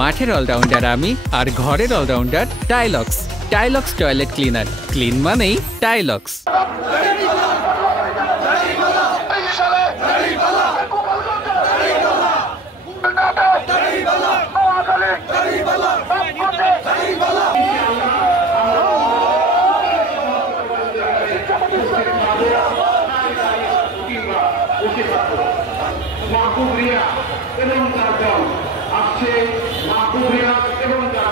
মাঠের অলরাউন্ডার আমি আর ঘরের allrounder Tylox. Tylox toilet cleaner, clean মানেই টাইলক্স। মাহবুব রিয়া এবং তার দল আসছে, মাহবুব রিয়া এবং তার